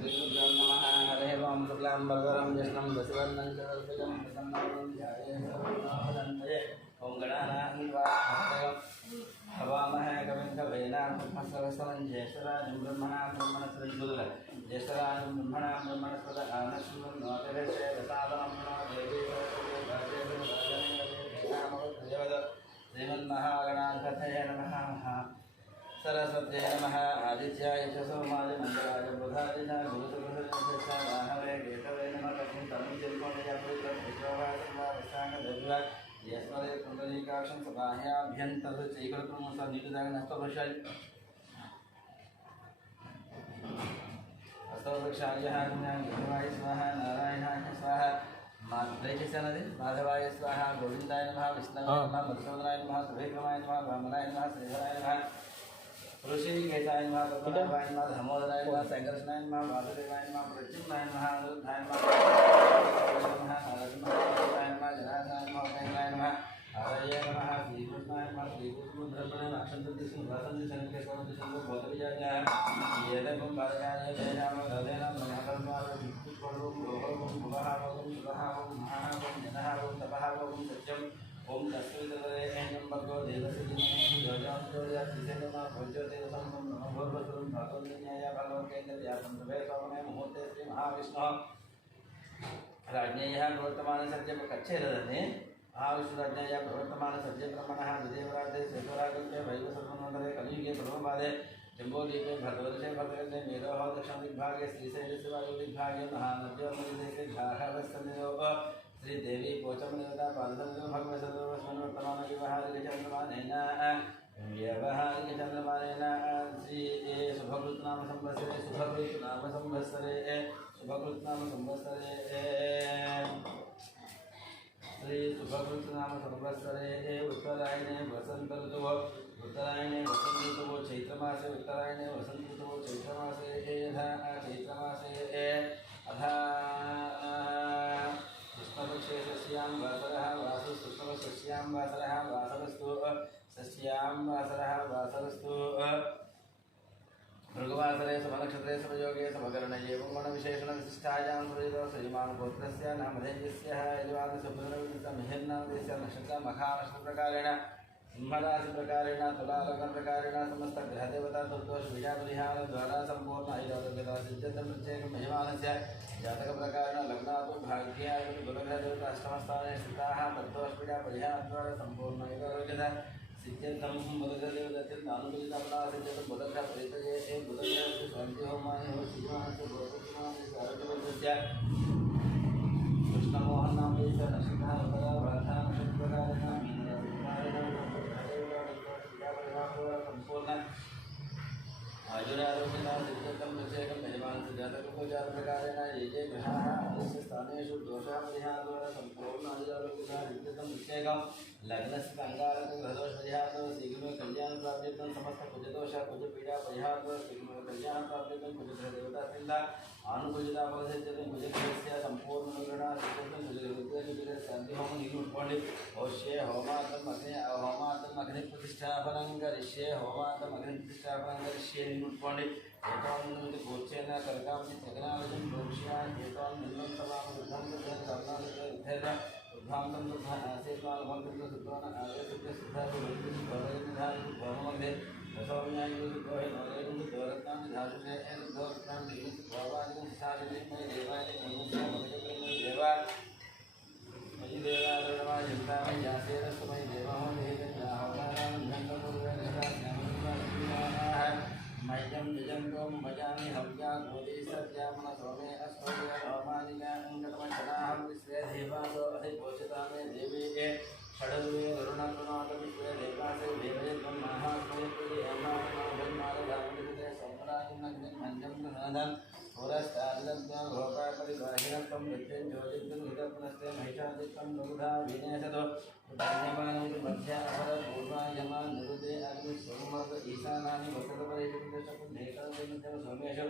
श्रीगुरुभ्यो नमः। हरिः ओं। शुक्लाम्बरधरं विष्णुं शशिवर्णं चतुर्भुजं प्रसन्नं ध्यायेत् ओं गणानां हवामहे कविं कवीनां ब्रह्मसरस्वतं ज्येष्ठराजं ब्रह्मणां ब्रह्मणस्पतिं ज्येष्ठराजं ब्रह्मणां ब्रह्मणस्पत आनश्वन्नोतिरक्षेदसादनं देवी श्रीमन्महागणाधिपतये नमः। सरस्वत्यै नमः। आदित्याय च सोमाय मङ्गलाय बुधाय गुरुसुरहवे केतवे नमः। तस्मिन् तन्मूर्तिर्कोणय यस्मदे कुण्डलीकाक्षं सबाह्याभ्यन्तरचैकल्पं सन्निहितदागनस्तवृषाय अस्तवृक्षायः ज्ञानदेवाय स्वाहा नारायणाय स्वाहा दयచేసి माधवाय स्वाहा गोविंदाय नमः विष्णवे नमः मधुसूदनाय नमः त्रिविक्रमाय नमः वामनाय नमः श्रीधराय नमः ऋषिकेशाय नमः पद्मनाभाय नमः दामोदराय नमः संकर्षणाय नमः वासुदेवाय नमः प्रद्युम्नाय नमः अनिरुद्धाय नमः नरसिंहाय नमः जनार्दनाय नमः उदयनाय नमः हरये नमः श्रीकृष्णाय नमः श्रीकृष्णधर्मणे अक्षन्तन्ति सिंहासन्ति सन्निकेशवन्ति शम्भो भूतविजान्याः येदकं पादयाय जयनाम हृदयनाम महाकर्माय विद्युत्परं रोहं भुवहावं सुवहावं महाहावं जनहावं तपहावं सत्यम् ओम तस्वीरें भगवो देवस्य भोज्योतिरसं भगवद्वसुरं भगवन्याय भगवत्केन्द्रव्यासं तवे मुहूर्ते श्री महाविष्णु राज्ञेयः प्रवर्तमान सत्य कच्छेदने महाविष्णुराज्ञेय प्रवर्तमान सत्य ब्रह्मणः विदेवराधे श्वेतरागल्पे वैवस्वतमंडले कलियुगे प्रथमपादे जम्बोदीपे भद्रवर्षे भद्रगन्धे मेरोः दक्षिणदिग्भागे श्रीशैलस्य वायुर्दिग्भागे महानद्योर्मध्यदेशे झारहवस्तनिरोः श्रीदेवी पोचमदेवता पादसंगो भगवत् सर्वस्मन् वर्तमान व्यवहारिकचन्द्रमानेन श्री शुभकृतनाम संवत्सरे शुभकृतनाम संवत्सरे श्री शुभकृतनाम संवत्सरे उत्तरायणे वसंत ऋतुः चैत्रमासे उत्तरायणे वसंत ऋतुः चैत्रमासे अथा कृष्णपक्षे सस्यां वासरः वासु कृष्णपक्षस्यां वासरः वासरस्तु सस्यां वासरः वासरस्तु भृगुवासरे समनक्षत्रे समयोगे समकर्णये गुणविशेषणविशिष्टायां सुहृदो श्रीमानगोत्रस्य नामधेयस्य यजमानसुब्रह्मण्यस्य नक्षत्रमखानक्षत्रप्रकारेण सिंहराशिप्रकारेण तुलालग्नप्रकारेण समस्तग्रहदेवता तत्त्वविषयपरिहारद्वारा सम्पूर्ण ऐरोग्यता सिद्ध्यर्थं प्रत्येकं यजमानस्य जातकप्रकारेण लग्नात् भाग्याय गुरुग्रहदेवता अष्टमस्थाने स्थिताः तत्त्वविषयपरिहारद्वारा सम्पूर्ण ऐरोग्यता सिद्ध्यर्थं बुधग्रहदेवतानुकूलितफला सिद्ध्यर्थं बुधग्रहप्रीतये बुधग्रहस्य शान्तिहोमाय श्रीमानस्य भोजनास्य कृष्णमोहननामस्य नक्षत्रप्रकारेण संपूर्ण आयुरारोग्यता सिद्ध्यर्थं प्रत्येकं यजमानस्य जातकप्रकारेण ये ग्रहाः अन्यस्य स्थानेषु दोषाः परिहारद्वारा सम्पूर्ण आयुरारोग्यता सिद्ध्यर्थं प्रत्येकं लग्नस्य अंगारकग्रहदोषपरिहारद्वारा शीघ्रमेव कल्याणप्राप्त्यर्थं समस्त कुजदोष कुजपीडा परिहारद्वारा शीघ्रमेव कल्याणप्राप्त्यर्थं कुजग्रहदेवतासिद्धा आनुकूलिता फलसिद्ध्यर्थं कुजग्रहस्य सम्पूर्णनुग्रहणा सिद्ध्यर्थं कुजग्रहस्य शान्तिहोमं निर्मुट्कोण्डि औष्ये होमार्थम् अग्निप्रतिष्ठापनं करिष्ये होमार्थम् अग्निप्रतिष्ठापनं करिष्ये निर्मुट्कोण्डि एतावन्निमित्त गोचेन कर्कांसि जगनालयं प्रोक्ष्यान् एतावन् निर्मलं समानं बुद्धं कर्णालयं उद्भान्तं आसेत्वानुभवं सुद्धान आगतस्य सिद्धार्थनिधानं भवमध्ये दशौन्यायुर्गोहे नवरेणुं दोरत्नां धातुषे दोरत्नां निमित्त भावादिकं साधने मयि देवाय मनुष्य मदकर्मणि देवा मयि देवादरणमाय चिन्तामय यासेनस्तु मयि देवहो देहजन्याहोदानां धन्यपूर्वेणः मह्यं निजन्तो भजामि हव्या गोदी सत्यामन सोमे अस्मभ्य नवमानिका अङ्गतमचनाहं विश्वे देवासो अधिपोषिता मे देवी षडुवे गरुणाकुनाथ विश्वे देवासे देवयत्वं महात्मयत्वि अम्मानमाभन्मालधामनिते सोमराजनग्निं मञ्जं प्रसादन् पुरस्तादिदन्त्यां भोपापरिबाहिरत्वं नित्यं ज्योतिर्गं हितपुनस्ते महिषादित्वं लघुधा विनेशतो धन्यमानं मध्य अपर पूर्वायमान् निरुदे अग्निस्वरूमर्ग ईशानानि वक्रतपरिचिन्दशकुन्धेकरमध्यं सोमेषु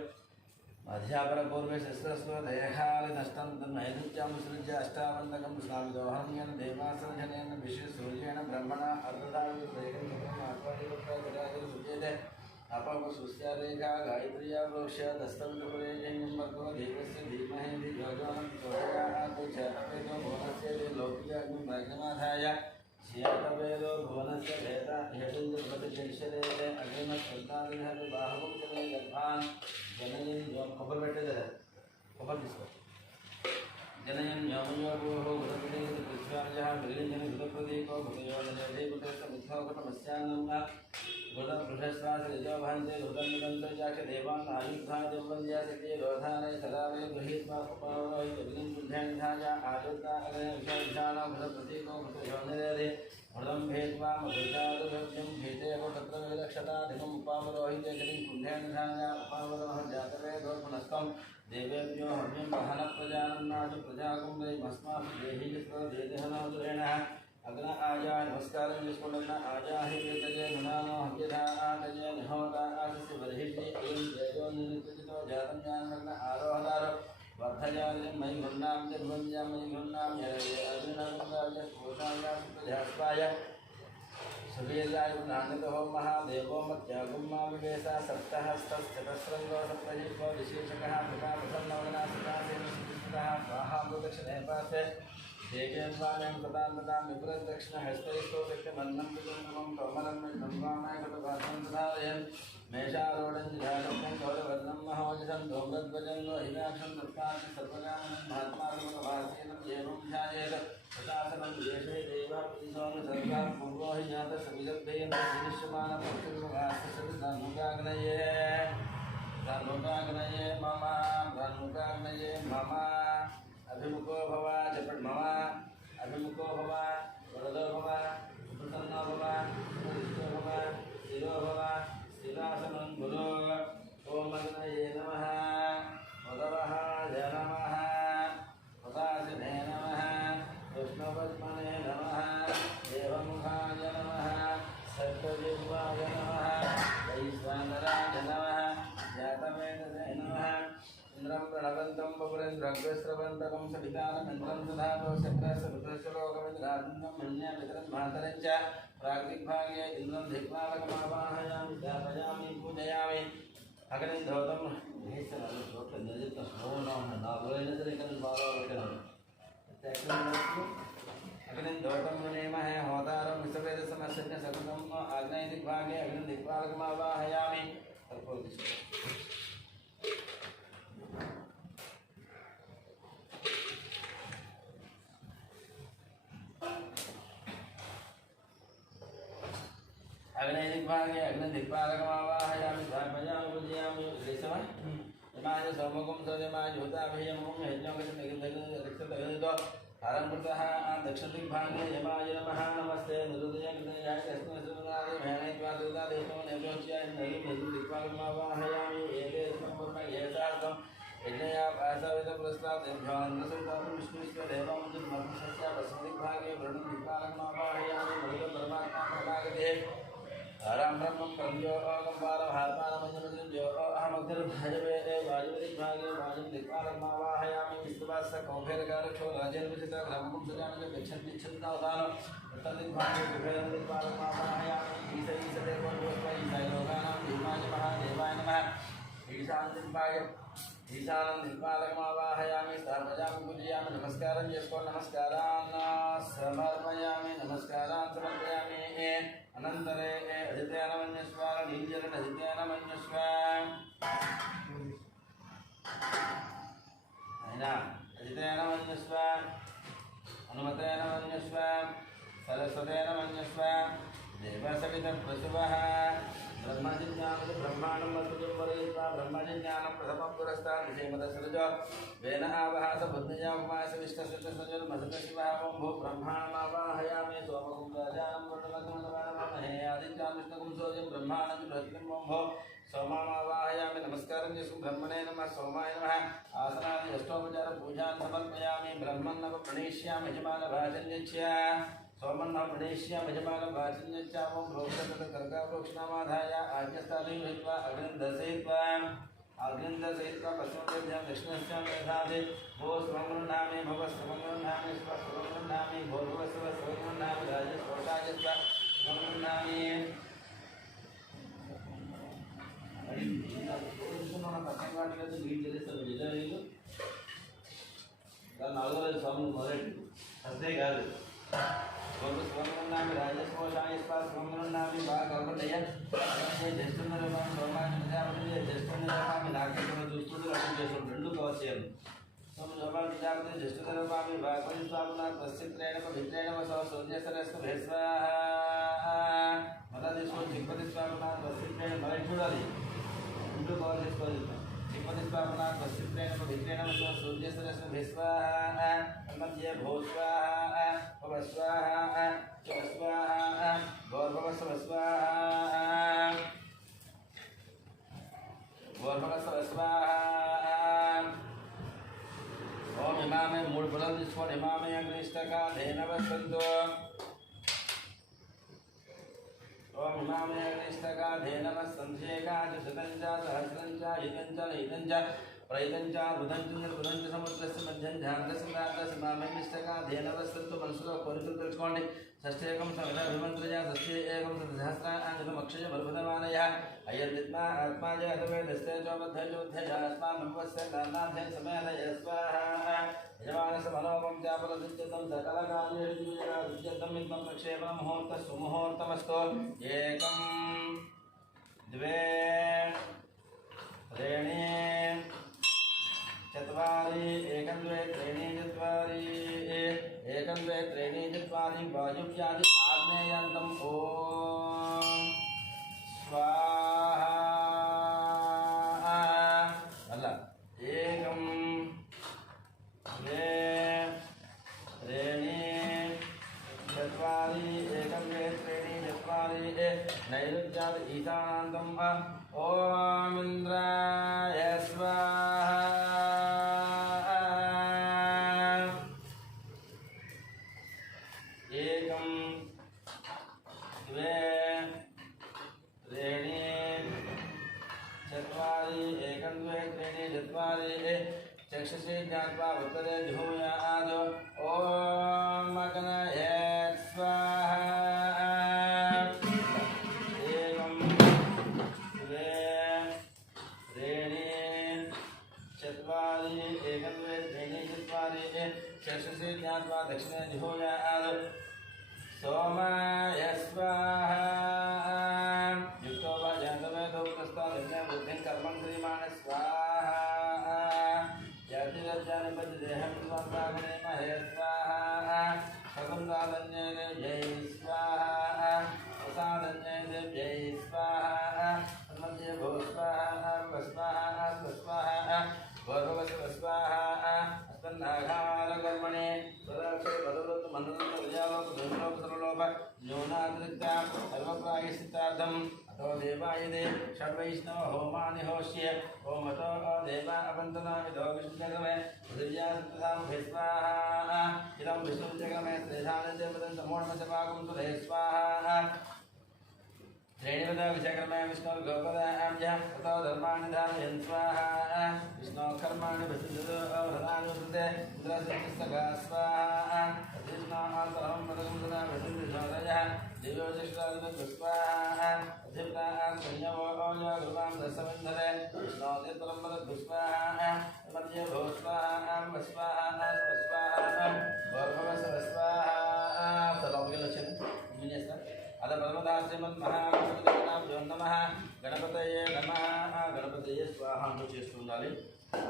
मध्यापरपूर्वे शस्त्रस्व दयहालिनष्टं तन्मैदुत्यं सृज्य अष्टावन्दकं स्नाविदोहं येन देवासर्जनेन विश्वसूर्येण ब्रह्मणा अर्धधाविदुदयकं सुखम् आत्मादिपुत्रजराजसुज्यते अपवसुस्यारेखा गायत्र्या प्रोक्ष्य दस्तमितपुरेजन्मर्गो देवस्य धीमहि धियोजनं प्रचोदयात् च अपेदो भुवनस्य ते लौकिकाग्निमाध्यमाधाय श्यातवेदो भुवनस्य भेदा हेतुप्रतिशेषरे अग्निमत्सन्तानिहत बाहुं चले गर्भान् जनयन् खबर बैठे जरा खबर किसको जनयन् यामयोगोः गुरुपदेः पृथ्व्याजः मृगजन गुरुप्रदेको भुतयोजने पुत्रस्तमिथोकटमस्यान्नः गुणबृहस्वासरिजो भान्ते रुदन्निदन्तर्याक्ष देवान् आयुधादिवन्द्यासते रोधाने सदावे गृहीत्वा उपरोहितविनं बुद्ध्यानिधाय आयुद्धा अग्निविशालविशालो गुणप्रतीको भुतयोजने मृदं भेत्वा मधुजातुभ्यं भेतेव तत्र विलक्षताधिकम् उपावरोहिते गतिं बुद्ध्यानिधाय उपावरोह जातवेदो पुनस्तं देवेभ्यो हव्यं वहनप्रजानन्नाच प्रजाकुम्भैमस्माभिः देहि देहनोदुरेणः अग्न आजा नमस्कार जिसकोलना आजा ही वेदजे गुणानो हव्यधा आतजे निहोता आसस्य बर्हिषि अग्नि जयो निरुचितो जातं जानमग्न आरोहदार वर्धजालिं मयि गुणां जन्मज्ञा मयि गुणां यरे अर्जुनंदाय कोशाया प्रजास्वाय सुवीर्याय गुणान्वितो महादेवो मत्यागुं मा विवेशा सप्तहस्तश्चतस्रङ्गो सप्तहिको विशेषकः प्रतापसन्नवना सदासेन सुकृतः स्वाहा प्रदक्षिणे पार्थे देव्यं प्रदां विप्रदक्षिणहस्तैस्तो शक्तिमन्नं विदुर्गमं कौमलं विष्णुवामाय कृतभासं सुधारयन् मेषारूढं जिहालक्ष्मं गौरवर्णं महोजसं धूम्रध्वजं लोहिताक्षं दत्तात् सर्वजानं महात्मात्मकभासेनं एवं ध्यायेत् प्रशासनं देशे देवाप्रीसोन सर्वाः पूर्वो हि जातः सविदर्भेन विनिश्यमानं भक्तिर्मुखास्तसदानुगाग्नये मम अभिमुखो भव जपट मम अभिमुखो भव वरदो भव प्रसन्नो भव सुखदिष्टो भव स्थिरो भव स्थिरासनं गुरो ओम अग्नये नमः मदवहाय नमः पदासिने नमः विष्णुपद्मने नमः देवमुखाय नमः सर्पजिह्वाय नमः वैश्वानराय नमः जातवेदसे नमः इंद्रं प्रणवन्तं बपुरेन्द्रग्रस्रवन्तकं सवितानमन्त्रं सुधातो शक्रस्वरुद्रश्लोकमिन्द्रानन्दं मन्यामित्रं मातरं च प्राग्दिग्भागे इन्द्रं धिक्वालकमावाहयामि स्थापयामि पूजयामि अग्निं धौतं अग्निं धौतं मुनेमहे होतारं विश्ववेदसमस्य सततं आग्नेयदिग्भागे अग्निं धिक्वालकमावाहयामि अग्निदिग्भागे अग्निदिक्पालकमावाहयामि स्थापयामि पूजयामि ऋषभः यमाय सोमगुं सौर्यमाय ज्योताभियमं यज्ञोपरितो आरम्भतः दक्षिणदिग्भागे यमाय नमः नमस्ते निरुदयकृतयाय तस्मै मेहनैत्वादेतो नैवेद्याय दिक्पालकमावाहयामि एते सम्पूर्ण येषार्थं यज्ञया पाशविदपुरस्तात् ध्यानसहितं विष्णुस्य देवमन्दिरमर्पणस्य पश्चिमदिग्भागे वरुणं दिक्पालकमावाहयामि मरुतं परमात्मा प्रभागते राम ब्रह्मं कर्यो कंपालभारपानमञ्जमज्यो अहमग्निर्भजवे वायुदिग्भागे वायुं दिक्पालकमावाहयामि विष्णुवास्य कौभेरकारक्षो राजेर्विजिता ग्रामं सुजानः गच्छन्तिच्छन्दावधानं उत्तरदिग्भागे कुबेरं दिक्पालकमावाहयामि ईशदेवोन्वस्मै ईशलोकानां भीमाय महादेवाय नमः ईशानदिग्भागे ईशानं दिक्पालकमावाहयामि स्थापयामि पूजयामि नमस्कारं यस्को नमस्कारान् समर्पयामि नमस्कारान् समर्पयामि अनन्तरे अदित्यानमन्यस्वार नीलजरण अदित्यानमन्यस्वार ऐना अदित्यानमन्यस्वार हनुमतेनमन्यस्वार सरस्वतेनमन्यस्वार देवसवितप्रसुवः ब्रह्मजिज्ञानं ब्रह्माणं मधुजं वरयित्वा ब्रह्मजिज्ञानं प्रथमं पुरस्तात् विषयमदसृजो वेन आवाहस बुद्धिया उमास विष्णुसुतसजल मधुकशिवः भो ब्रह्माणमावाहयामि सोमगुं राजानं वर्णमधुमहे आदित्यां विष्णुगुं सोऽयं ब्रह्माणं बृहस्पतिं भो सोमामावाहयामि नमस्कारं यस्सु ब्रह्मणे नमः सोमाय नमः आसनानि अष्टोपचार पूजान् समर्पयामि ब्रह्मन्नव प्रणेष्यामि यजमानभाजन्यस्य सोमन्नव प्रणेष्यामि यजमानभाजन्यश्चामं प्रोक्षतकर्काप्रोक्षणामाधाय आज्ञस्थाने हित्वा अग्निन्दसयित्वा पश्चिमदेभ्यां दक्षिणस्यां दधाति भो स्वमृह्णामि भव स्वमृह्णामि स्वमृह्णामि भो भव स्वमृह्णामि राजस्वोषाय स्वमृह्णामि పక్కన వాటికైతే నీళ్ళు తెలుస్తుంది విజయనీళ్ళు దాన్ని 4వ స్వామి మొదలెట్టి అంతే కాదు స్వామి రాజస్పోషాయ స్వామి బాగా కలపండియ్యా జస్తున్నారు సోమాన్ని ప్రజాపతి జస్తున్నారు నాకెక్కడ చూస్తుంటే అర్థం చేసుకుంటారు 2 కవర్ చేయాలి సోమాన్ని ప్రజాపతి జస్తున్నారు స్వామి భాగవతి స్వామి ప్రసిద్ధైన పవిత్రైన సౌజేశ్వరస్వ భేస్వా మళ్ళా తీసుకొని తిరుపతి స్వామి ప్రసిద్ధైన మళ్ళీ చూడాలి 2 కవర్ చేసుకోవాలి తిరుపతి స్వామి ప్రసిద్ధైన పవిత్రైన సౌజేశ్వరస్వ భేస్వా మధ్య భూస్వాహ భవస్వాహ స్వాహ గౌర్భవస్వ స్వాహ గౌర్భవస్వ స్వాహ ఓం ఇమామే 3 పుల్లలు తీసుకోండి ఇమామే అగ్నిష్టక ధేనవస్తంతో ఓం ఇమామే అగ్నిష్టక ధేనవస్తంధ్యేకాచ శతంచ సహస్రంచ హితంచ నైతంచ ప్రైతంచ బుధంచ నిర్బుధంచ సముద్రస్య మధ్యం ధ్యాంతస్య మామేష్టక ధేనవస్తంతో మనసులో కోరికలు తెలుసుకోండి షష్ఠేకం సవిధాభిమంత్రయ షష్ఠే ఏకం సహస్రాంగమక్షయ మరుభదమానయ అయ్యర్విద్మా ఆత్మాజ అథవేదస్తే చోబద్ధయోధ్యయాస్మాన్వస్య నానాధ్య సమేధయ స్వాహ యజమానస మనోపం చాపలదిత్యతం సకలకార్యవిద్యతం ఇత్తం ప్రక్షేపణ ముహూర్త సుముహూర్తమస్తో ఏకం ద్వే త్రీణి चत्वारि एकं द्वे त्रीणि चत्वारि एकं द्वे त्रीणि चत्वारि वायुव्यादि आग्नेयान्तम् ॐ स्वाहा अल्ल एकं द्वे त्रीणि चत्वारि एकं द्वे त्रीणि चत्वारि नैऋत्यादि ईशानान्तम् ॐ इन्द्राय स्वाहा चक्षुषे ज्ञात्वा उत्तरे जुहुयाद ॐ मग्नय स्वाहा एकं द्वे त्रीणि चत्वारि एकं द्वे त्रीणि चत्वारि चक्षुषे ज्ञात्वा दक्षिणे जुहुयाद सोमाय स्वाहा युक्तो वा जातवेदो प्रस्तावन्य बुद्धिं कर्मं क्रियमाण स्वाहा देहं स्वागने महे स्वाहा शकुन्तलान्ये जय स्वाहा प्रसादन्ये जय स्वाहा मध्ये भो स्वाहा स्वाहा स्वाहा भगवत स्वाहा अस्मन्नाघारकर्मणे स्वराक्षे बदलोत् मन्दलोत् विजयालोत् धूम्रोत् सर्वलोभ न्यूनातिरिक्ता सर्वप्रायश्चित्तार्थम् अतो देवायदे षड्वैष्णव होमानि होष्य ओमतो देवा अवन्तनामितो विष्णुजगमे पृथिव्यासंप्रधामुखे स्वाहा इदं विष्णुजगमे श्रेधानन्दपदं समोणमचपाकं सुधे स्वाहा श्रेणिपदा विचक्रमे विष्णुर्गोपदाभ्यः ततो धर्माणि धारयन् स्वाहा विष्णोकर्माणि वसुधो अवधानि वसुते इन्द्रसंस्थका स्वाहा अधिष्णान्तरं पदकं सदा वसुधिशोदयः दिव्योजिष्टादिपत् स्वाहा अधिप्ताः संयमो ओजो गुरुवां दशविन्धरे विष्णोदित्रं पदद्भु स्वाहा मध्ये भो स्वाहा स्वाहा स्वाहा भर्भवस्व स्वाहा सर्वोपकेलक्षणं विन्यासः अद परमदाश्रीमन्महागणपतिभ्यो नमः गणपतये नमः गणपतये स्वाहा अंटू చేస్తుండాలి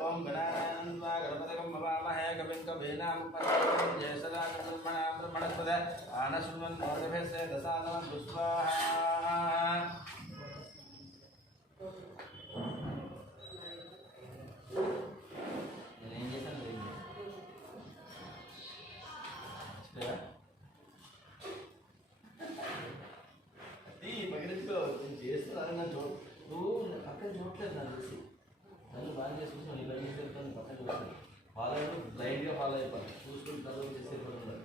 ओम गणानां स्वा गणपतिकं भवामहे कविं कवीनामुपस्थितं ज्येष्ठराजब्रह्मणा ब्रह्मणस्पद आनशृण्वन् मोदभिस्य दशानवं स्वाहा నేనేం చేశాను చేస్తున్నారు నన్ను నువ్వు పక్కన చూడట్లేదు నాకు తెలిసి నన్ను బాగా చేసుకుంటున్నావు నీ బయట తీసుకెళ్తాను పక్కన చూస్తాను ఫాలో అయిపోయి బ్లైండ్గా ఫాలో అయిపోయి చూసుకుని చదువు చేసేపోతున్నారు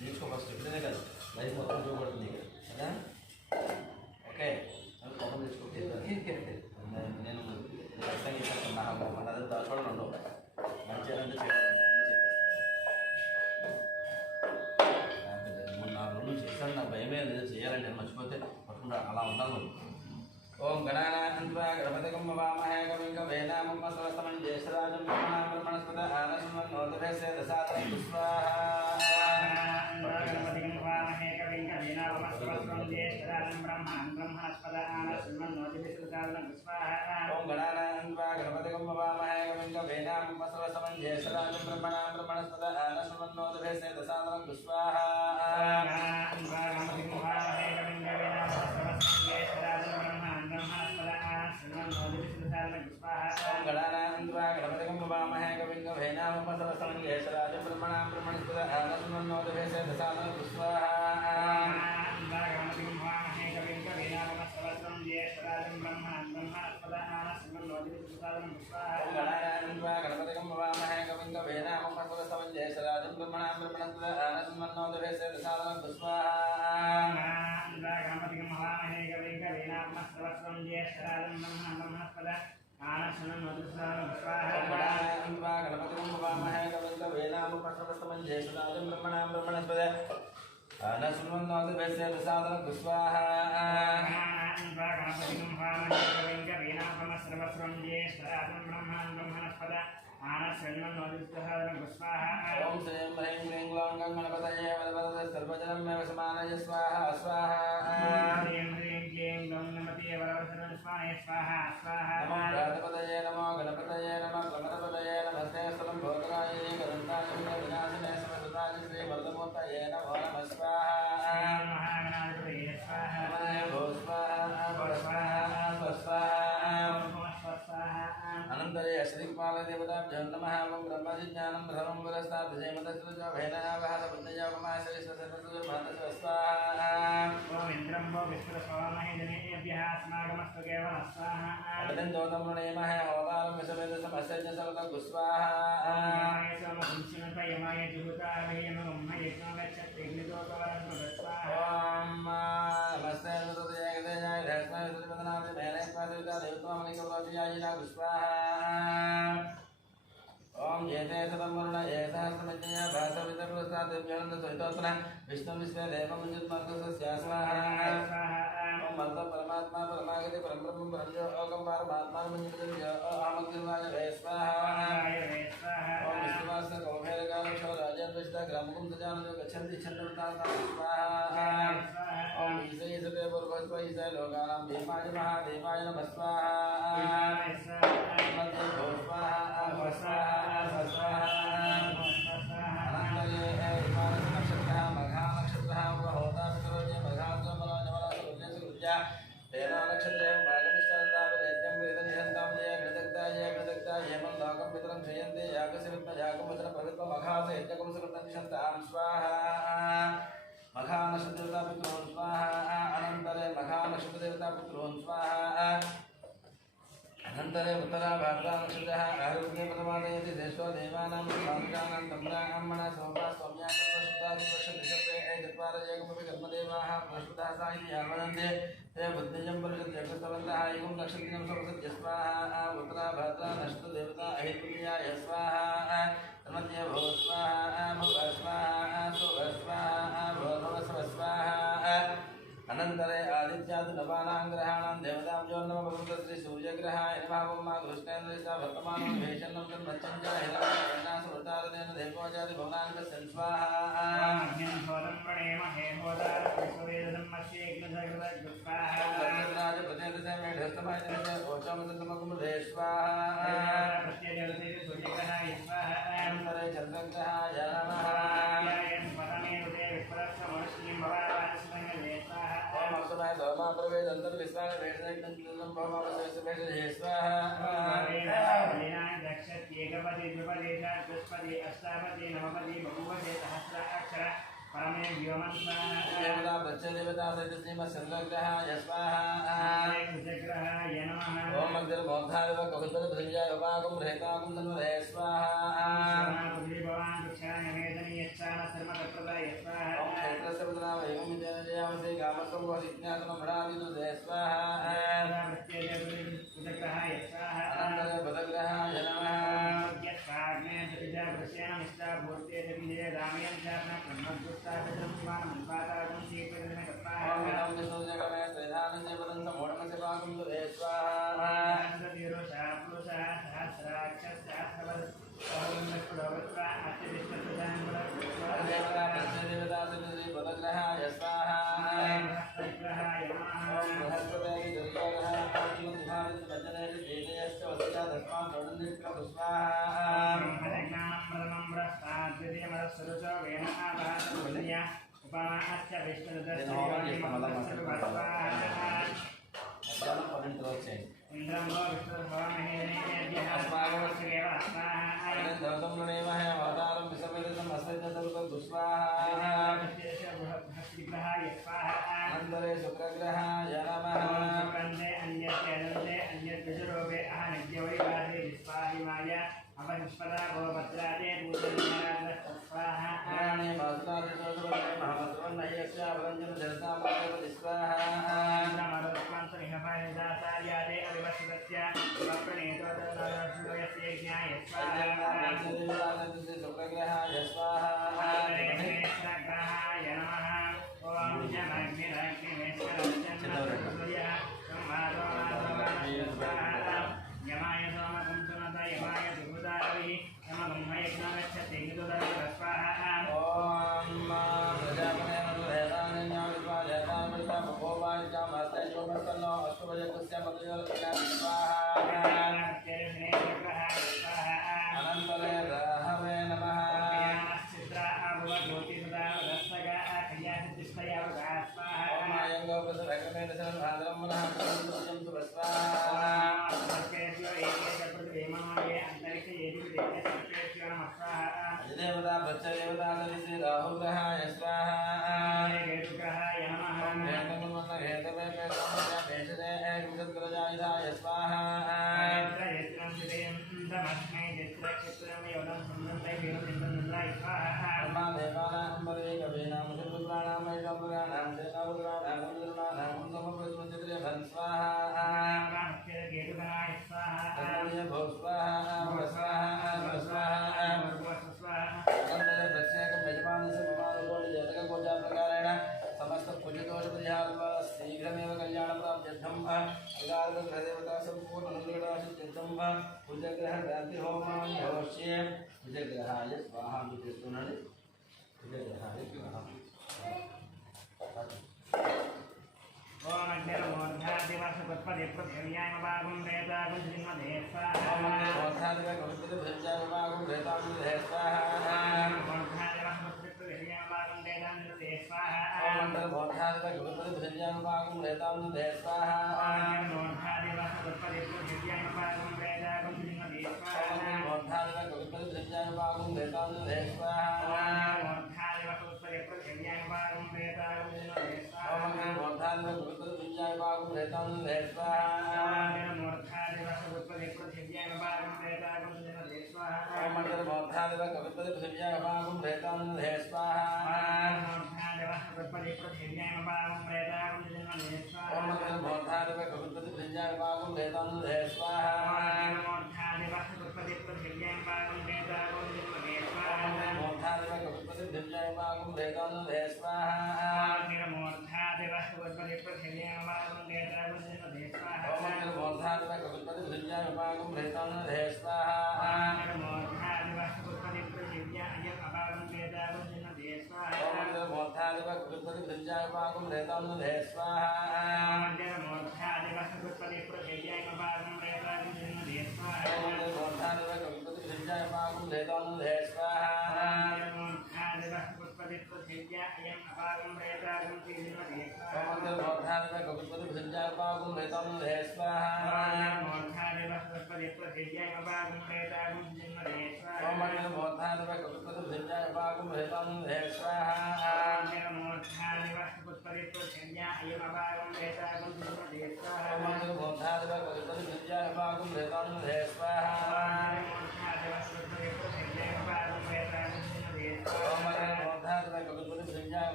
నేర్చుకో ఫస్ట్ ఎప్పుడైనా కాదు లైఫ్ మొత్తం చూపడుతుంది కదా ఓకే నన్ను కోపం తెచ్చుకోకే నేను ఖచ్చితంగా ఇస్తాను మన అదే దాచుకోవడం ఉండవు మంచిగా అంటే చెప్పండి 3-4 రోజులు చేశాను నాకు భయమే లేదు చేయాలంటే మర్చిపోతే పట్టుకుంటా అలా ఉంటాను ओम गणानान्त्वा गणपतिगं भवामहे कविं कवीनामुं वसवस्तमं ज्येष्ठराजं ब्रह्मणां ब्रह्मणस्पत आनशृण्वन्नोतभेस्य दशादनं स्वाहा गणपतिगं भवामहे कविं कवीनामुं वसवस्तमं ज्येष्ठराजं ब्रह्मणस्पत आनशृण्वन्नोतभेस्य दशादनं स्वाहा ओम गणानान्त्वा गणपतिगं भवामहे कविं कवीनामुं वसवस्तमं ज्येष्ठराजं ब्रह्मणां ब्रह्मणस्पत आनशृण्वन्नोतभेस्य दशादनं स्वाहा गणपतिगं भवामहे कविं कवीनामुं वसवस्तमं ज्येष्ठराजं गणानान्त्वा गणपतिगं भवामहे कविं कवीनामुं वसवस्तमं ज्येष्ठराजं ब्रह्मणां ब्रह्मणस्पत आनशृण्वन्नोतभेस्य दशादनं स्वाहा गणपतिगं भवामहे कविं कवीनामुं वसवस्तमं ज्येष्ठराजं ब्रह्मणां ब्रह्मणस्पत आनशृण्वन्नोतभेस्य दशादनं स्वाहा गणानान्त्वा गणपतिगं भवामहे कविं कवीनामुं वसवस्तमं ज्येष्ठराजं ब्रह्मणां ब्रह्मणस्पत आनशृण्वन्नोतभेस्य दशादनं स्वाहा गणपतिगं भवामहे कविं कवीनामुं वसवस्तमं ज्येष्ठराजं ब्रह्मणां ब्रह्मणस्पत आनशृण्वन्नोतभेस्य स्वाहा गणानान्त्वा गणपतिगं भवामहे कविं कवीनामुं वसवस्तमं ज्येष्ठराजं ब्रह्मणां ब्रह्मणस्पत आनशृण्वन्नोतभेस्य दशादनं स्वाहा गणपतिगं भवामहे कविं कवीनामुं वसवस्तमं ज्येष्ठराजं ब्रह्मणां ब्रह्मणस्पत आनशृण्वन्नोतभेस्य स्वाहा ओम श्रीं ह्रीं क्लीं ग्लौं गं गणपतये वरवरद सर्वजनं मे वशमानय स्वाहा स्वाहा ह्रीं ह्रीं क्लीं गं गणपतये वरवरद स्वाहा स्वाहा स्वाहा नमो गणपतये नमो गणपतये नमः गणपतये नमस्ते स्थलं भोगराय गणपताय विनाशने समसदाय श्री वरदमूर्तये नमो नमः स्वाहा महागणाधिपतये स्वाहा नमः भो स्वाहा स्वाहा स्वाहा अनन्तरे अश्रीपाल देवताभ्यो नमः ओं ब्रह्मजिज्ञानं धर्मं पुरस्तात् जयमतस्रुज भैनयावहतपुण्ययावमाशयस्वसर्वसुर्भातस्व स्वाहा ॐ इन्द्रं वो विश्वस्वामहे जनेभ्यः अस्माकमस्तु केवलं स्वाहा अभिनन्दोतं वृणीमहे होतारं विषवेदसमस्य सर्वतः स्वाहा यमाय समसंचिनतयमाय जुहुताभयमगम्मयज्ञगच्छत्यग्नितोकवरं स्वाहा ओम नमस्ते नमोदयाय धर्माय श्रीपदनाथ मेरे पादेवता देवतामनिकवराजियायिना स्वाहा ओम येते सतमरुण ये सहस्रमज्ञया भासवितपुरस्तादेव्यानन्द सहितोत्तरा विष्णु विश्वदेवमुञ्जितमार्गस्य स्वाहा ओम मर्द परमात्मा परमागति परब्रह्म परमयोगं परमात्मा मुञ्जितस्य अहमग्निर्वाय वे स्वाहा ओम विष्णुवास कौभैरकालक्षो राजेन्द्रष्टा ग्रामकुं सजानयो गच्छन्ति छन्दवतां स्वाहा ओम ईशे ईशते पूर्वस्व ईशे लोकानां भीमाय महादेवाय नमः स्वाहा नमस्ते भो स्वाहा स्वाहा स्वाहा अनन्तये नक्षत्रः मघा नक्षत्रः होता पितरोजे मघासो मनोजमनसुर्यसुर्या तेन नक्षत्रे भागमिष्टान्तावरेत्यं वेदनिहन्तां ये कृतक्ताय मल्लोकं पितरं क्षयन्ते यागस्य विद्मयागं वचनं पवित्रं मघास यज्ञकं सुकृतनिषन्तां स्वाहा मघा नक्षत्रदेवता पितॄन् स्वाहा अनन्तरे मघा नक्षत्रदेवता पितॄन् स्वाहा अनन्तरे उत्तरा भाद्रा नक्षत्रः आरोग्ये प्रमादयति देशो देवानां स्वामिकानां तम्राह्मणः सोमा सौम्याकर्मशुद्धादिवर्षदिशते चत्वारयेकमपि कर्मदेवाः पुनस्पतः साहित्यां वदन्ते ते बुद्धिजं परिषद्यक्षस्तवन्तः एवं नक्षत्रिणं समसत्य स्वाहा उत्तरा भाद्रा नक्षत्रदेवता अहिपुण्याय स्वाहा तन्मध्ये भो स्वाहा भुव स्वाहा सुव स्वाहा भोर्भवस्व स्वाहा अनन्तरे आदित्यादि नवानां ग्रहाणां देवताभ्यो नमः भगवते श्री सूर्यग्रहाय नमः ओं मा कृष्णेन्द्रस्य वर्तमानं भेषणं तन्मच्चञ्चल हिरण्यवर्णासुवृतारतेन देवोजाति भवनानि पश्यन् स्वाहा होदं प्रणेमहे होदारस्वरेदम्मस्येग्नधर्मदग्स्वाहा राज प्रत्येदसे मेढस्तमायतनसे ओचमदन्तमकुमुदे स्वाहा प्रत्येदसे सूर्यग्रहाय स्वाहा अनन्तरे चन्द्रग्रहाय नमः परमेवते विप्रस्थमनुष्यं भवानस्महे स्वाहा ओम अक्षमाय धर्मा प्रवेश अंतर विस्तार वेदनं भवमवसेवेशे स्वाहा दक्षत्येकपदे द्विपदे चतुष्पदे अष्टापदे नवपदे बहुपदे सहस्राक्षर परमे व्योमं स्वाहा देवता प्रत्यदेवता सहित श्रीमत्चन्द्रग्रहाय स्वाहा कुजग्रहाय नमः ओम अग्निर्मोद्धारव ककुतलभृंजाय उपागं रेतागं तन्वरे स्वाहा भवान् वृक्षाणवेदनीयश्चान सर्वतप्रदाय स्वाहा ओम क्षेत्रस्य पदनाम एवं विजयजयावसे गामस्वं वसिज्ञातनं भणादिदुदे स्वाहा कुजग्रहाय स्वाहा अनन्तरे पदग्रहाय नमः यत्काग्ने जपिजा वृक्षेण मिष्टा भूर्ते जपिजे रामयं चापन ब्रह्मगुप्ताभिधं शिवानं पातागं श्रीपदने स्वाहा ओम विष्णुजगमे श्रीधानञ्जय पदं समोढमस्य पाकं तुदे अंतरे शुक्रग्रहाय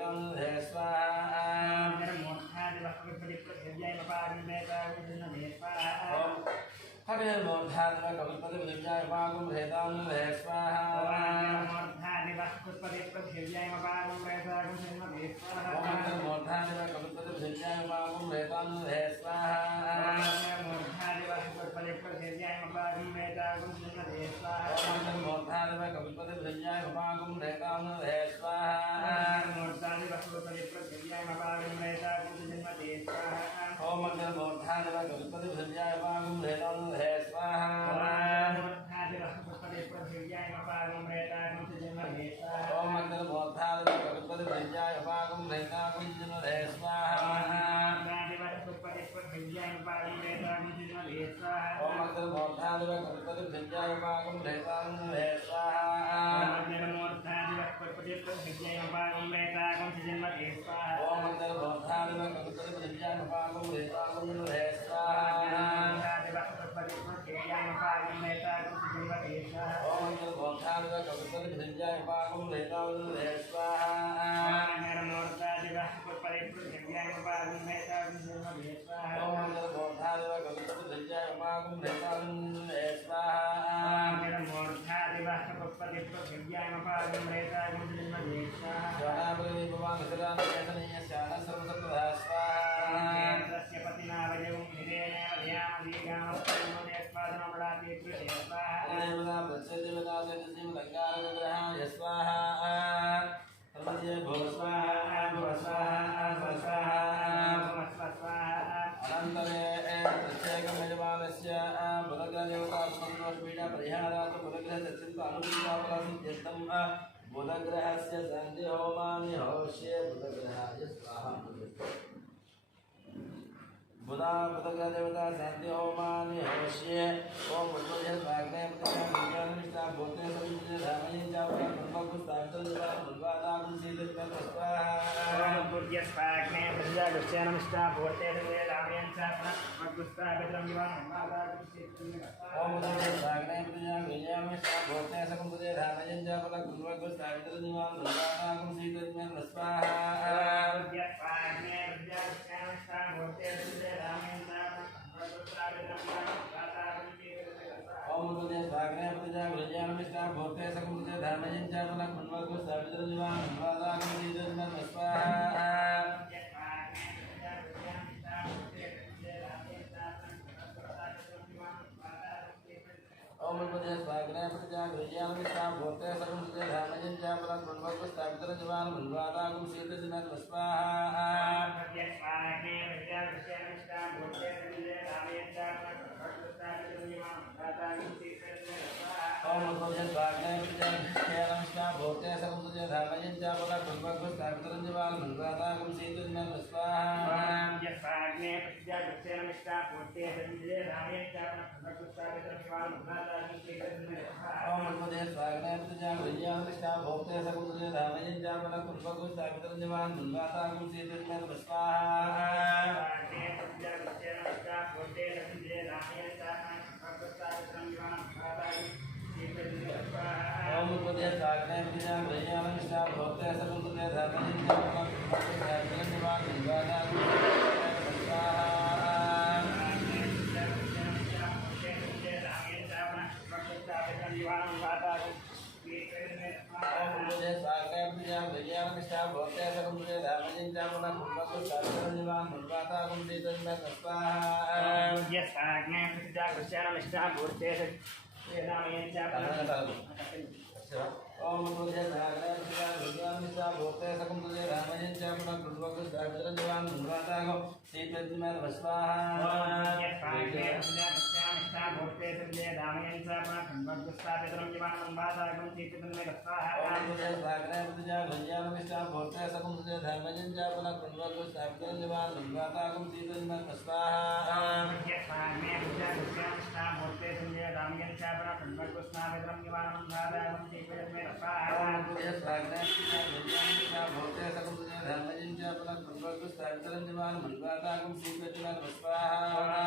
नमः हेतानुदधे स्वाहा हरिर्मोधादिव कविपति विद्याय पागुं हेतानुदधे स्वाहा मोर्धादिव कविपति विद्याय पागुं हेतानुदधे स्वाहा मोर्धादिव कविपति विद्याय पागुं हेतानुदधे स्वाहा ओम अग्नि मोर्धादिव कविपति विद्याय पागुं हेतानुदधे स्वाहा ओम अग्नि मोर्धादिव कविपति विद्याय पागुं हेतानुदधे स्वाहा ओम अग्नि मोर्धादिव कविपति विद्याय पागुं हेतानुदधे स्वाहा ओम अग्नि मोर्धादिव कविपति विद्याय पागुं हेतानुदधे स्वाहा ओम अग्नि मोर्धादिव कविपति विद्याय पागुं हेतानुदधे स्वाहा ओम अग्नि मोर्धादिव कविपति विद्याय पागुं हेतानुदधे स्वाहा ज्वालावली भवान् हिरण्यकेतनीय श्याम सर्वसत्त्वधा स्वाहा देवता प्रत्यदेवता लंकारग्रहाय स्वाहा सर्वजय भव स्वाहा भव स्वाहा भव स्वाहा अनन्तरे प्रत्येकमेवानस्य बुधग्रहदेवता पीडा परिहारात् बुधग्रहस्य अनुपीडाफलसिद्ध्यर्थं बुधग्रहस्य सन्धिहोमानि हौष्ये बुधग्रहाय स्वाहा बुधग्रहदेवता सन्धिहोमानि हौष्ये ओम बुद्धोजय स्वाग्ने प्रतिष्ठा भूते सविजय धामये चावला ब्रह्मपुस्तावितं बुद्धादां सीदत्तं स्वाहा Burgess Pagne, Praja Gusyanamista, Borte, Ramian Chapna, Magusta, Bedram Yuan, Mada, ओम बुद्धोजय स्वाग्ने प्रतिष्ठा विजयामिष्टा भूते सकुंतुजे धामये चावला ब्रह्मपुस्तावितं बुद्धादां सीदत्तं स्वाहा Burgess Pagne, Praja Gusyanamista, Borte, Ramian Chapna, Magusta, Bedram Yuan, Mada, ओम बुद्धोजय स्वाग्ने प्रतिष्ठा विजयामिष्टा भूते सकुंतुजे धामये चावला ब्रह्मपुस्तावितं बुद्धादां सीदत्तं स्वाहा ओम बुद्धोजय स्वाग्ने प्रतिष्ठा विजयामिष्टा भूते सकुंतुजे धामये चावला ब्रह्मपुस्तावितं बुद्धादां सीदत्तं स्वाहा ओम बुद्धोजय स्वाग्ने प्रतिष्ठा विजयामिष्टा भूते सकुंतुजे धामये चावला ब्रह्मपुस्तावितं बुद्धादां सीदत्तं स्वाहा ओम बुद्धोजय स्वाग्ने प्रतिष्ठा विजयामिष्टा भूते सकुंतुजे धामये चावला ब्रह्मपुस्तावितं बुद्धादां सीदत्तं स्वाहा ओम बुद्धोजय स्वाग्ने प्रतिष्ठा विजयामिष्टा भूते सकुंतुजे धामये चावला ब्रह्मपुस्तावितं बुद्धादां सीदत्तं स्वाहा ओम बुद्धोजय स्वाग्ने प्रतिष्ठा विजयामिष्टा भूते सकुंतुजे धामये चावला ब्रह्मपुस्तावितं बुद्धादां सीदत्तं स्वाहा ओम बुद्धोजय स्वाग्ने प्रतिष्ठा विजयामिष्टा भूते सकुंतुजे धामये चावला ब्रह्मपुस्तावितं बुद्धादां सीदत्तं स्वाहा ओम बुद्धोजय स्वाग्ने प्रतिष्ठा विजयामिष्टा भूते सकुंतुजे धामये चावला ब्रह्मपुस्तावितं बुद्धादां सीदत्तं स्वाहा ओम बुद्धोजय स्वाग्ने प्रतिष्ठा विजयामिष्टा भूते सकुंतुजे धर्मजं च पुनर्पुष्टावितरं जवान् मन्वाताकं श्रीकृष्णान् स्वाहा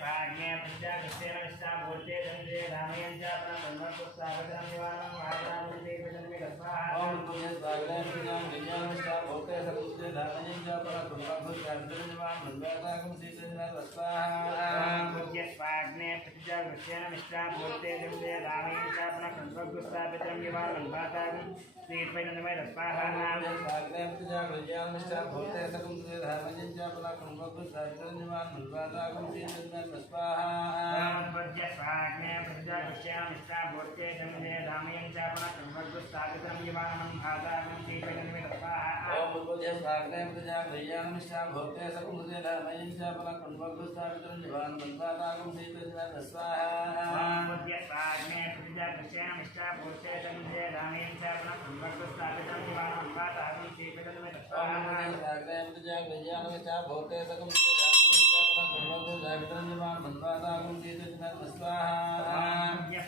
प्राज्ञे प्रजापत्येन निष्ठापूर्ते दन्दे रामयं च पुनर्पुष्टावितरं जवान् वातावन्ते प्रजन्मे स्वाहा ओम पुण्य स्वागतं प्रजां विज्ञानं निष्ठा भोक्ते सर्वस्य धर्मजं च पुनर्पुष्टावितरं जवान् मन्वाताकं श्रीकृष्णान् स्वाहा प्राज्ञे प्रजापत्येन निष्ठापूर्ते दन्दे रामयं च पुनर्पुष्टावितरं जवान् वातावन्ते श्रीकृष्णान् स्वाहा स्वागतं प्रजां विज्ञानं निष्ठा भोक्ते सर्वस्य धर्मजं च पुनर्पुष्टावितरं जवान् मन्वाताकं श्रीकृष्णान् स्वाहा प्राज्ञे प्रजापत्येन निष्ठापूर्ते दन्दे रामयं च पुनर्पुष्टावितरं जवान् वातावन्ते श्रीकृष्णान् स्वाहा ओम पुण्य स्वागतं प्रजां विज्ञानं निष्ठा भोक्ते सर्वस्य धर्मजं च पुनर्पुष्टावितरं जवान् मन्वाताकं श्रीकृष्णान् स्वाहा प्राज्ञे प्रजापत्येन निष्ठापूर्ते दन्दे रामयं च पुनर्पुष्टावितरं जवान् वातावन्ते श्रीकृष्णान् स्वाहा स्वागतं प्रजां विज्ञानं निष्ठा भोक्ते सर्वस्य धर्मजं च पुनर्पुष्टावितरं जवान् मन्वाताकं श्रीकृष्णान् स्वाहा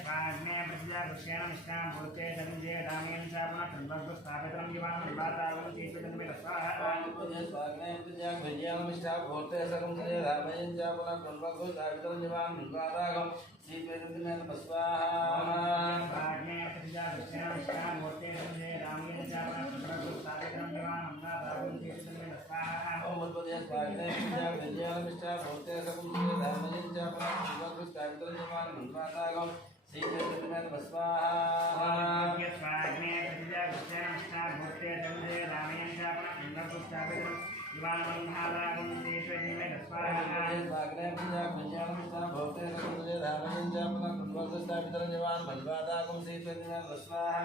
प्राज्ञे प्रजापत्येन निष्ठापूर्ते दन्दे रामयं च पुनर्पुष्टावितरं जवान् वातावन्ते श्रीकृष्णान् स्वाहा स्वागतं प्रजां विज्ञानं निष्ठा भोक्ते सर्वस्य धर्मजं च पुनर्पुष्टावितरं जवान् मन्वाताकं श्रीकृष्णान् स्वाहा प्राज्ञे प्रजापत्येन निष्ठापूर्ते दन्दे रामयं च पुनर्पुष्टावितरं जवान् वातावन्ते श्रीकृष्णान् स्वाहा ओम पुण्य स्वागतं प्रजां विज्ञानं निष्ठा भोक्ते सर्वस्य धर्मजं च पुनर्पुष्टावितरं जवान् मन्वाताकं श्रीकृष्णान् स्वाहा प्राज्ञे प्रजापत्येन निष्ठापूर्ते दन्दे रामयं च पुनर्पुष्टावितरं जवान् वातावन्ते श्रीकृष्णान् स्वाहा स्वागतं प्रजां विज्ञानं निष्ठा भोक्ते सर्वस्य धर्मजं च पुनर्पुष्टावितरं जवान् मन्वाताकं श्रीकृष्णान् स्वाहा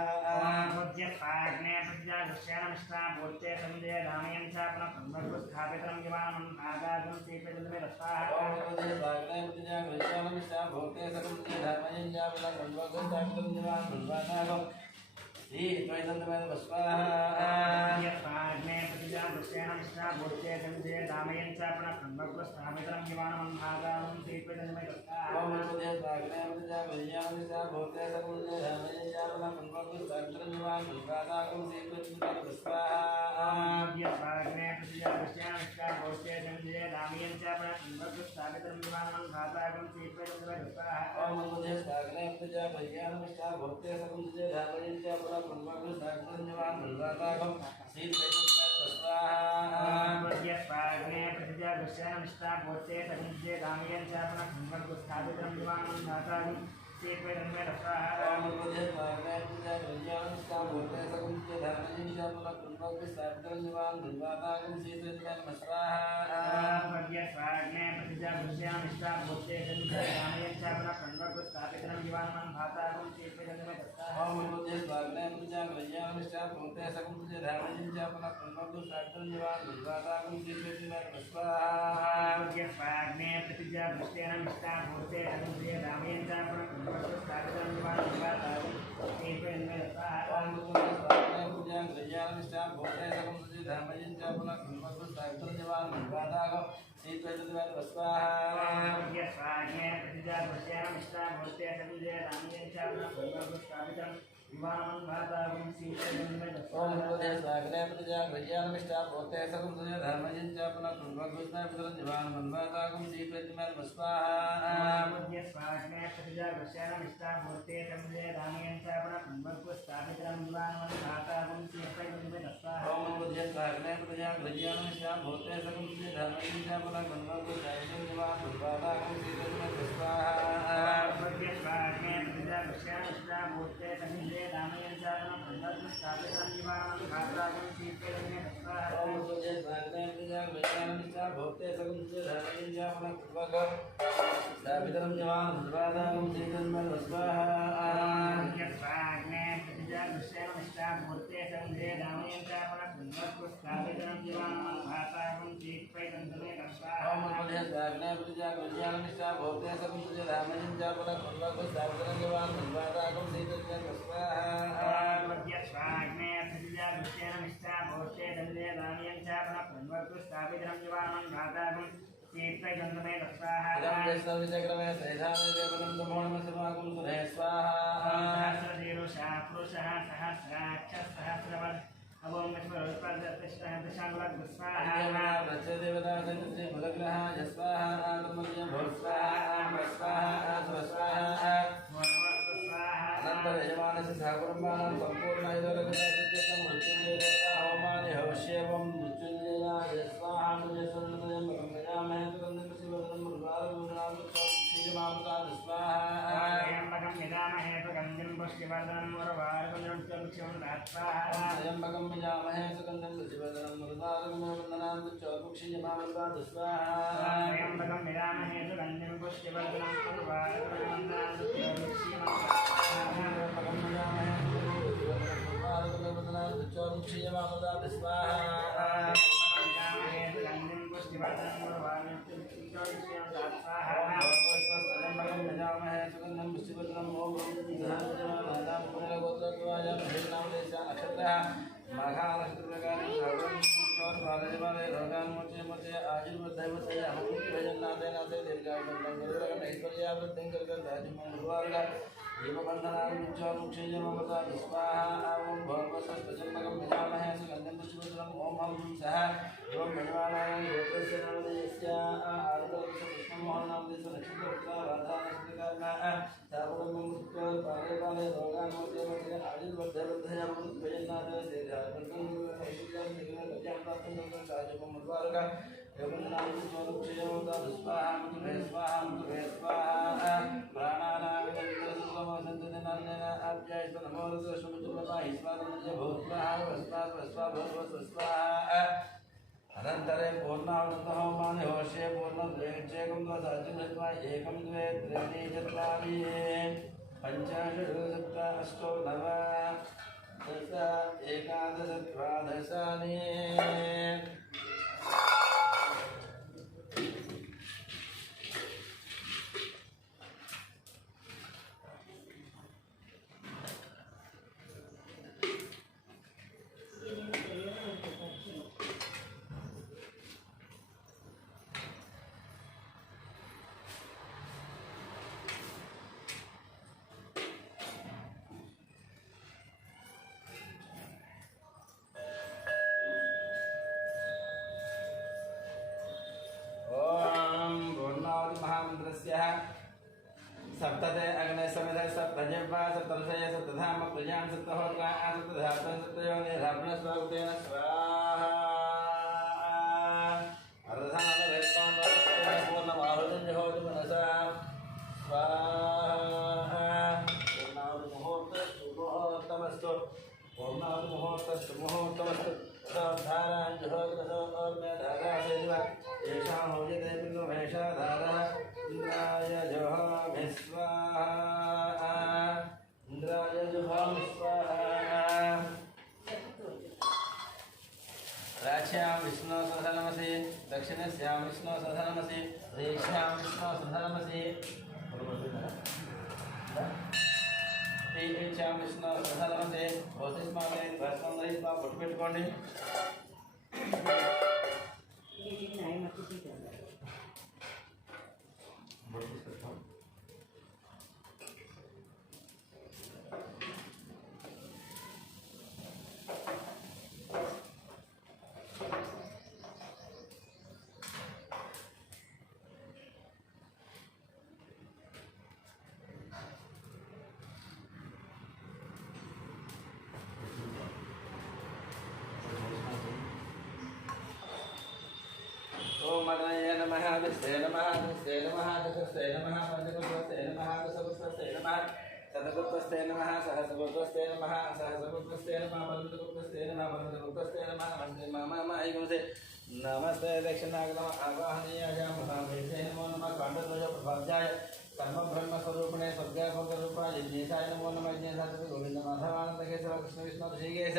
प्राज्ञे प्रजापत्येन निष्ठापूर्ते दन्दे रामयं च पुनर्पुष्टावितरं जवान् वातावन्ते श्रीकृष्णान् स्वाहा ओम पुण्य स्वागतं प्रजां विज्ञानं निष्ठा भोक्ते सर्वस्य धर्मजं च पुनर्पुष्टावितरं जवान् मन्वाताकं श्रीकृष्णान् स्वाहा प्राज्ञे प्रजापत्येन निष्ठापूर्ते दन्दे रामयं च पुनर्पुष्टावितरं जवान् वातावन्ते श्रीकृष्णान् स्वाहा ओम पुण्य स्वागतं प्रजां विज्ञानं निष्ठा भोक्ते सर्वस्य धर्मजं च पुनर्पुष्टावितरं जवान् मन्वाताकं श्रीकृष्णान् स्वाहा प्राज्ञे प्रजापत्येन निष्ठापूर्ते दन्दे रामयं च पुनर्पुष्टावितरं जवान् वातावन्ते श्रीकृष्णान् स्वाहा ओम पुण्य स्वागतं प्रजां विज्ञानं निष्ठा भोक्ते सर्वस्य धर्मजं च पुनर्पुष्टावितरं जवान् मन्वाताकं श्रीकृष्णान् स्वाहा प्राज्ञे प्रजापत्येन निष्ठापूर्ते दन्दे रामयं च पुनर्पुष्टावितरं जवान् वातावन्ते श्रीकृष्णान् स्वाहा ओम पुण्य स्वागतं प्रजां विज्ञानं निष्ठा भोक्ते सर्वस्य धर्मजं च पुनर्पुष्टावितरं जवान् मन्वाताकं श्रीकृष्णान् स्वाहा प्राज्ञे प्रजापत्येन निष्ठापूर्ते दन्दे रामयं च पुनर्पुष्टावितरं जवान् वातावन्ते श्रीकृष्णान् स्वाहा ओम पुण्य स्वागतं प्रजां विज्ञानं निष्ठा भोक्ते सर्वस्य धर्मजं च पुनर्पुष्टावितरं जवान् मन्वाताकं श्रीकृष्णान् स्वाहा प्राज्ञे प्रजापत्येन निष्ठापूर्ते दन्दे रामयं च पुनर्पुष्टावितरं जवान् वातावन्ते श्रीकृष्णान् स्वाहा ओम पुण्य स्वागतं प्रजां विज्ञानं निष्ठा भोक्ते सर्वस्य धर्मजं च पुनर्पुष्टावितरं जवान् मन्वाताकं श्रीकृष्णान् स्वाहा प्राज्ञे प्रजापत्येन निष्ठापूर्ते दन्दे रामयं च पुनर्पुष्टावितरं जवान् वातावन्ते श्रीकृष्णान् ओम स्वाहा पुण्य स्वागतं प्रजां विज्ञानं निष्ठा भोक्ते सर्वस्य धर्मजं च पुनर्पुष्टावितरं जवान् मन्वाताकं श्रीकृष्णान् स्वाहा प्राज्ञे प्रजापत्येन निष्ठापूर्ते दन्दे रामयं च पुनर्पुष्टावितरं जवान् वातावन्ते श्रीकृष्णान् स्वाहा ओम पुण्य स्वागतं प्रजां विज्ञानं निष्ठा भोक्ते सर्वस्य धर्मजं च पुनर्पुष्टावितरं जवान् मन्वाताकं श्रीकृष्णान् स्वाहा प्राज्ञे प्रजापत्येन निष्ठापूर्ते दन्दे रामयं च पुनर्पुष्टावितरं जवान् वातावन्ते श्रीकृष्णान् स्वाहा ओम पुण्य स्वागतं प्रजां विज्ञानं निष्ठा भोक्ते सर्वस्य धर्मजं च पुनर्पुष्टावितरं जवान् मन्वाताकं श्रीकृष्णान् स्वाहा प्राज्ञे प्रजापत्येन निष्ठापूर्ते दन्दे रामयं च पुनर्पुष्टावितरं जवान् वातावन्ते श्रीकृष्णान् स्वाहा ओम पुण्य स्वागतं प्रजां विज्ञानं निष्ठा भोक्ते सर्वस्य धर्मजं च पुनर्पुष्टावितरं जवान् मन्वाताकं श्रीकृष्णान् स्वाहा प्राज्ञे प्रजापत्येन निष्ठापूर्ते दन्दे रामयं च पुनर्पुष्टावितरं जवान् वातावन्ते श्रीकृष्णान् स्वाहा इदं देशविचक्रमे सैधामे देवनं तमोनमसमाकुं सुरे स्वाहा सहस्रशीरुषः पुरुषः सहस्राक्षः सहस्रवत् अवं मश्वरत्पादतश्चान्तशाङ्गलग् स्वाहा देवता श्री भुलग्रह स्वाहा आत्मज्ञ भव स्वाहा स्वाहा स्वाहा अनंतर यजमानस्य सहकुटुम्बानां सम्पूर्णैदोरगतासत्यं मृत्युञ्जयदेवता होमानि हवश्येवं मृत्युञ्जयाय स्वाहा मृत्युञ्जयस्वरणं गजामहे सुगन्धं शिवदनं मृगालगुणां श्रीमामृतां स्वाहा त्र्यम्बकं यजामहे सुगन्धिं पुष्टिवर्धनं मुरवारगुणं स्वाहा त्र्यम्बकं यजामहे सुगन्धिं शिवदनं मृगालगुणां श्रीमामृतां स्वाहा त्र्यम्बकं यजामहे सुगन्धिं पुष्टिवर्धनं मुरवारगुणं अनन्तरे पूर्णावृतः होमानि होष्ये पूर्णद्वैक्षेकं द्वसाचिं दत्वा एकं द्वे त्रीणि चत्वारि पञ्चाशत् सप्त अष्टौ नव दश एकादश द्वादशानि सप्तते अग्ने समिध सप्तजिह्वा सप्तऋषय सप्तधाम प्रजां सप्तहोत्रा सप्तधातुः सप्तयोनिरभ्नस्वरूपेण स्वाहा अर्धनादवेत्तां पूर्णमाहुतिं जहोतु मनसा स्वाहा पूर्णाहुतिमुहूर्तस्तु पूर्णाहुतिमुहूर्तस्तु मुहूर्तमस्तु धारां जहोतु और मैं धारा से येषां होयते पितु भेषा धारा इंद्राय जुहोमि स्वाहा इंद्राय जुहोमि स्वाहा राच्यां विष्णु सधनमसि दक्षिणस्यां विष्णु सधनमसि देश्यां विष्णु सधनमसि तीर्च्यां विष्णु सधनमसि भौतिस्माने भस्मं दहित्वा बొట్టు పెట్టుకోండి नमः विष्णवे नमः विष्णवे नमः दशस्ते नमः पंचकोशस्ते नमः दशकोशस्ते नमः शतकोशस्ते नमः सहस्रकोशस्ते नमः सहस्रकोशस्ते नमः पंचकोशस्ते नमः पंचकोशस्ते नमः नमस्ते मम ऐगुंसे नमस्ते दक्षिणाग्रम आवाहनीयाय महावेशे नमो नमः कांडध्वज प्रभाजाय कर्म ब्रह्म स्वरूपिणे स्वर्गाभोगरूपाय यज्ञेशाय नमो नमः यज्ञेशाय गोविंद माधवानंद केशव कृष्ण विष्णु ऋषिकेश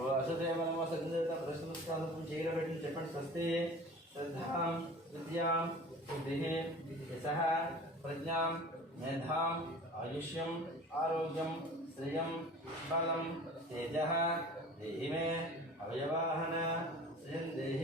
वासुदेव नमो सज्जता प्रश्नस्तानं चीरवेटिं చెప్పండి స్వస్తి श्रद्धां विद्यां बुद्धिः यशः प्रज्ञां मेधां आयुष्यम् आरोग्यं श्रियं बलं तेजः देहि मे अवयवाहन श्रियं देहि